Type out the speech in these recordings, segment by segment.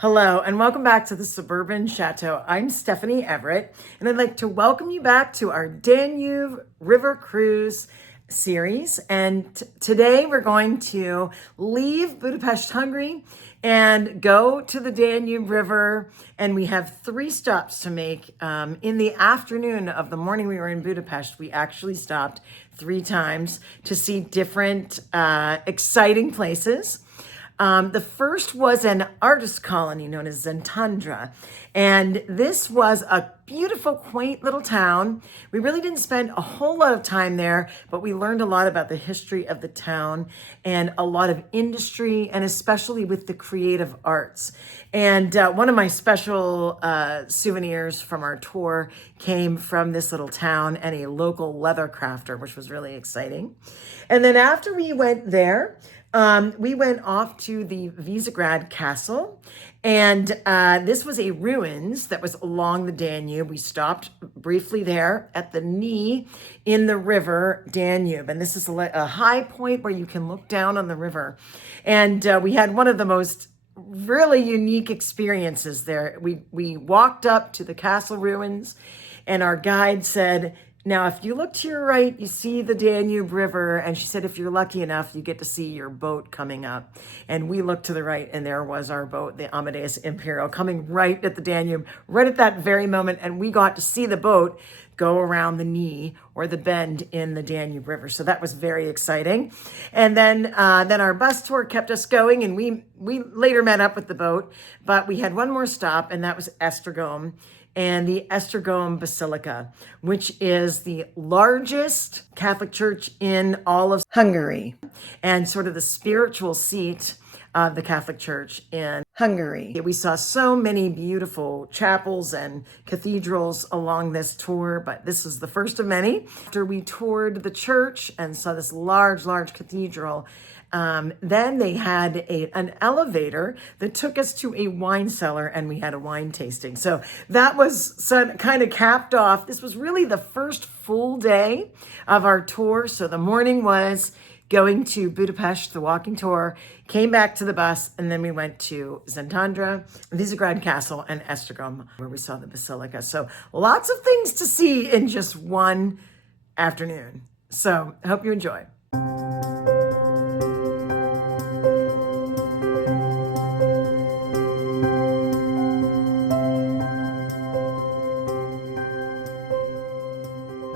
Hello, and welcome back to the Suburban Chateau. I'm Stephanie Everett, and I'd like to welcome you back to our Danube River Cruise series. And today we're going to leave Budapest, Hungary, and go to the Danube River. And we have 3 stops to make. In the afternoon of the morning we were in Budapest, we actually stopped 3 times to see different exciting places. The first was an artist colony known as Szentendre. And this was a beautiful, quaint little town. We really didn't spend a whole lot of time there, but we learned a lot about the history of the town and a lot of industry, and especially with the creative arts. And one of my special souvenirs from our tour came from this little town and a local leather crafter, which was really exciting. And then after we went there, we went off to the Visegrad Castle, and this was a ruins that was along the Danube. We stopped briefly there at the knee in the river Danube, and this is a high point where you can look down on the river. And we had one of the most really unique experiences there. We walked up to the castle ruins, and our guide said, "Now, if you look to your right, you see the Danube River." And she said, if you're lucky enough, you get to see your boat coming up. And we looked to the right, and there was our boat, the Amadeus Imperial, coming right at the Danube, right at that very moment. And we got to see the boat go around the knee or the bend in the Danube River. So that was very exciting. And then our bus tour kept us going, and we later met up with the boat. But we had one more stop, and that was Esztergom, and the Esztergom Basilica, which is the largest Catholic church in all of Hungary and sort of the spiritual seat of the Catholic Church in Hungary. We saw so many beautiful chapels and cathedrals along this tour, but this is the first of many. After we toured the church and saw this large cathedral, then they had an elevator that took us to a wine cellar, and we had a wine tasting. So that was kind of capped off. This was really the first full day of our tour. So the morning was going to Budapest, the walking tour, came back to the bus, and then we went to Szentendre, Visegrad Castle, and Esztergom, where we saw the Basilica. So lots of things to see in just one afternoon. So I hope you enjoy.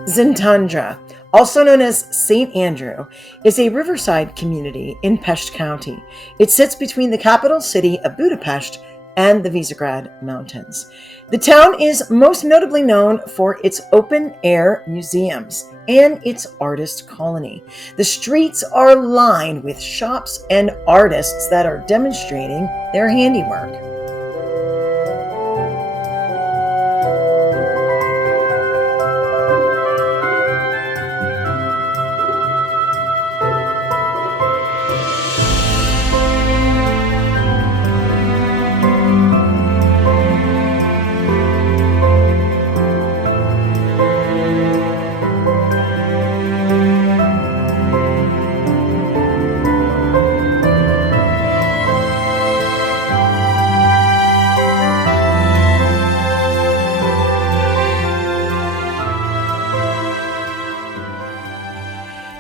Szentendre, also known as St. Andrew, is a riverside community in Pest County. It sits between the capital city of Budapest and the Visegrad Mountains. The town is most notably known for its open-air museums and its artist colony. The streets are lined with shops and artists that are demonstrating their handiwork.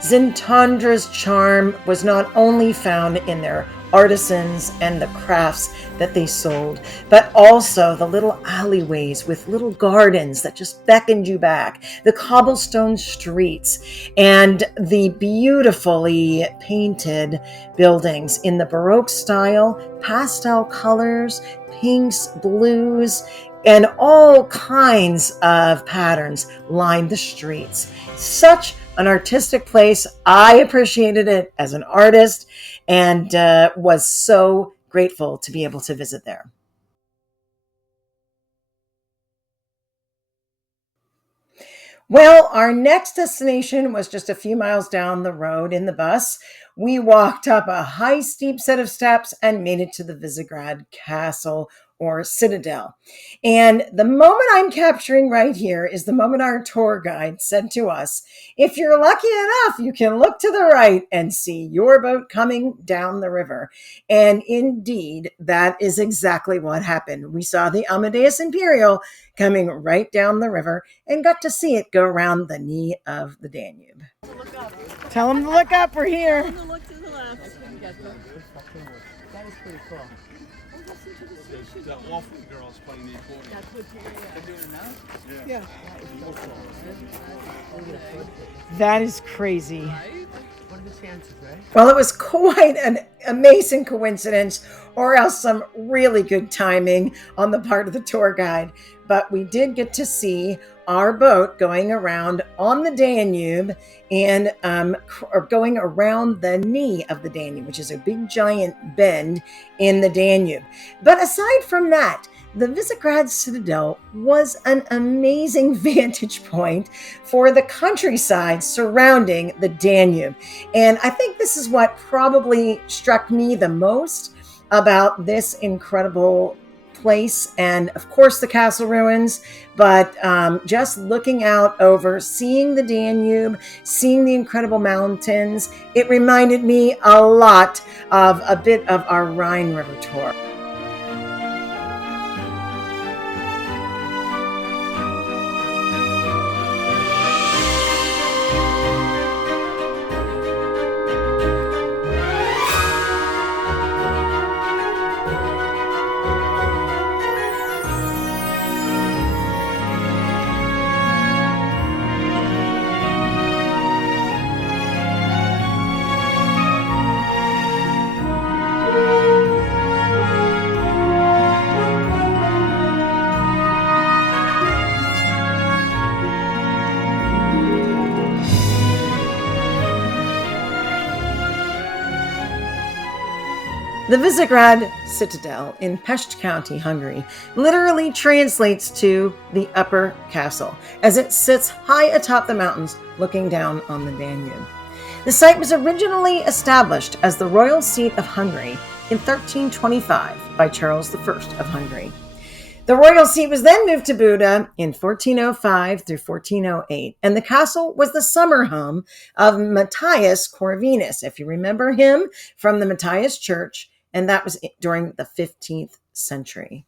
Szentendre's charm was not only found in their artisans and the crafts that they sold, but also the little alleyways with little gardens that just beckoned you back, the cobblestone streets, and the beautifully painted buildings in the Baroque style, pastel colors, pinks, blues, and all kinds of patterns lined the streets. Such an artistic place. I appreciated it as an artist and was so grateful to be able to visit there. Well, our next destination was just a few miles down the road in the bus. We walked up a high, steep set of steps and made it to the Visegrad Castle, or citadel. And the moment I'm capturing right here is the moment our tour guide said to us, if you're lucky enough, you can look to the right and see your boat coming down the river. And indeed, that is exactly what happened. We saw the Amadeus Imperial coming right down the river and got to see it go around the knee of the Danube. Tell them to look up, we're here. Tell them to look to the left. That was pretty cool. The awful girls playing the accordion. They're doing it now? Yeah. That is crazy. What are the chances, right? Well, it was quite an amazing coincidence, or else some really good timing on the part of the tour guide. But we did get to see our boat going around on the Danube and going around the knee of the Danube, which is a big giant bend in the Danube. But aside from that, the Visegrad Citadel was an amazing vantage point for the countryside surrounding the Danube. And I think this is what probably struck me the most about this incredible place, and of course the castle ruins, but just looking out over, seeing the Danube, seeing the incredible mountains, it reminded me a lot of a bit of our Rhine River tour. The Visegrad Citadel in Pest County, Hungary, literally translates to the upper castle, as it sits high atop the mountains looking down on the Danube. The site was originally established as the royal seat of Hungary in 1325 by Charles I of Hungary. The royal seat was then moved to Buda in 1405 through 1408, and the castle was the summer home of Matthias Corvinus, if you remember him from the Matthias Church, and that was during the 15th century.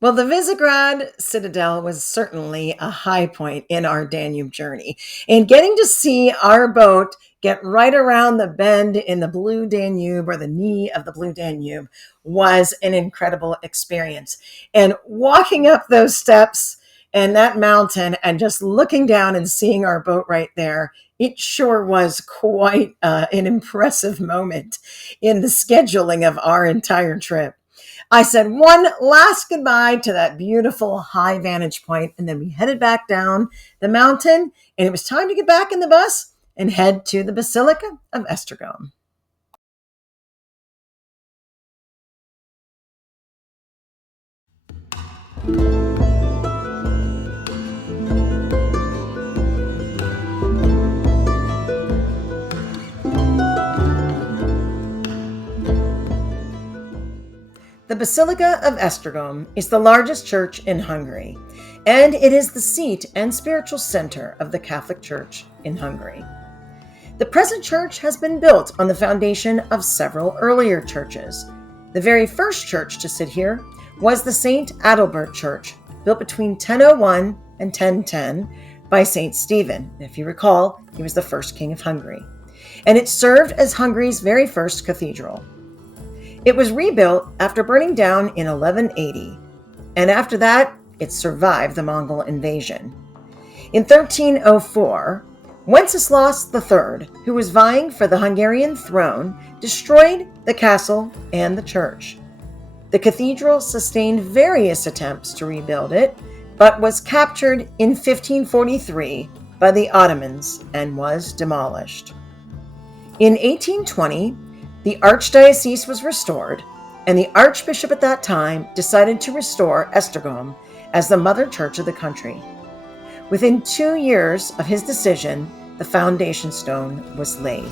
Well, the Visegrad Citadel was certainly a high point in our Danube journey. And getting to see our boat get right around the bend in the Blue Danube, or the knee of the Blue Danube, was an incredible experience. And walking up those steps and that mountain and just looking down and seeing our boat right there, it sure was quite an impressive moment in the scheduling of our entire trip. I said one last goodbye to that beautiful high vantage point, and then we headed back down the mountain, and it was time to get back in the bus and head to the Basilica of Esztergom. The Basilica of Esztergom is the largest church in Hungary, and it is the seat and spiritual center of the Catholic Church in Hungary. The present church has been built on the foundation of several earlier churches. The very first church to sit here was the St. Adalbert Church, built between 1001 and 1010 by St. Stephen. If you recall, he was the first king of Hungary. And it served as Hungary's very first cathedral. It was rebuilt after burning down in 1180, and after that, it survived the Mongol invasion. In 1304, Wenceslas III, who was vying for the Hungarian throne, destroyed the castle and the church. The cathedral sustained various attempts to rebuild it, but was captured in 1543 by the Ottomans and was demolished. In 1820, the archdiocese was restored, and the archbishop at that time decided to restore Esztergom as the mother church of the country. Within 2 years of his decision, the foundation stone was laid.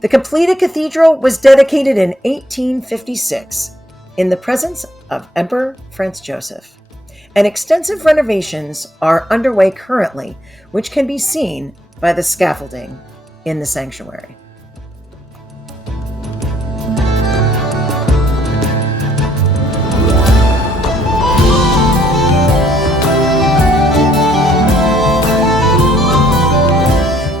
The completed cathedral was dedicated in 1856 in the presence of Emperor Franz Joseph, and extensive renovations are underway currently, which can be seen by the scaffolding in the sanctuary.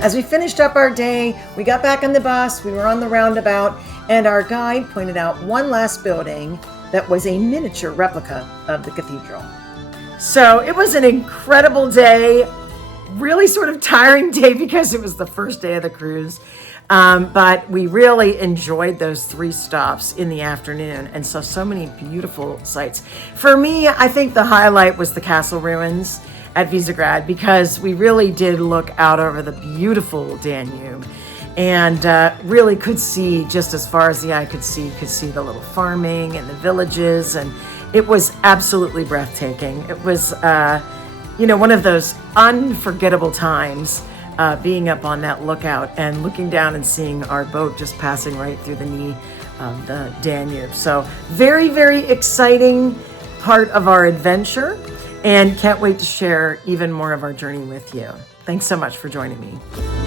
As we finished up our day, we got back on the bus, we were on the roundabout, and our guide pointed out one last building that was a miniature replica of the cathedral. So it was an incredible day, really sort of tiring day because it was the first day of the cruise. But we really enjoyed those 3 stops in the afternoon and saw so many beautiful sights. For me, I think the highlight was the castle ruins at Visegrad, because we really did look out over the beautiful Danube and really could see, just as far as the eye could see the little farming and the villages, and it was absolutely breathtaking. It was, one of those unforgettable times being up on that lookout and looking down and seeing our boat just passing right through the knee of the Danube. So very, very exciting part of our adventure, and can't wait to share even more of our journey with you. Thanks so much for joining me.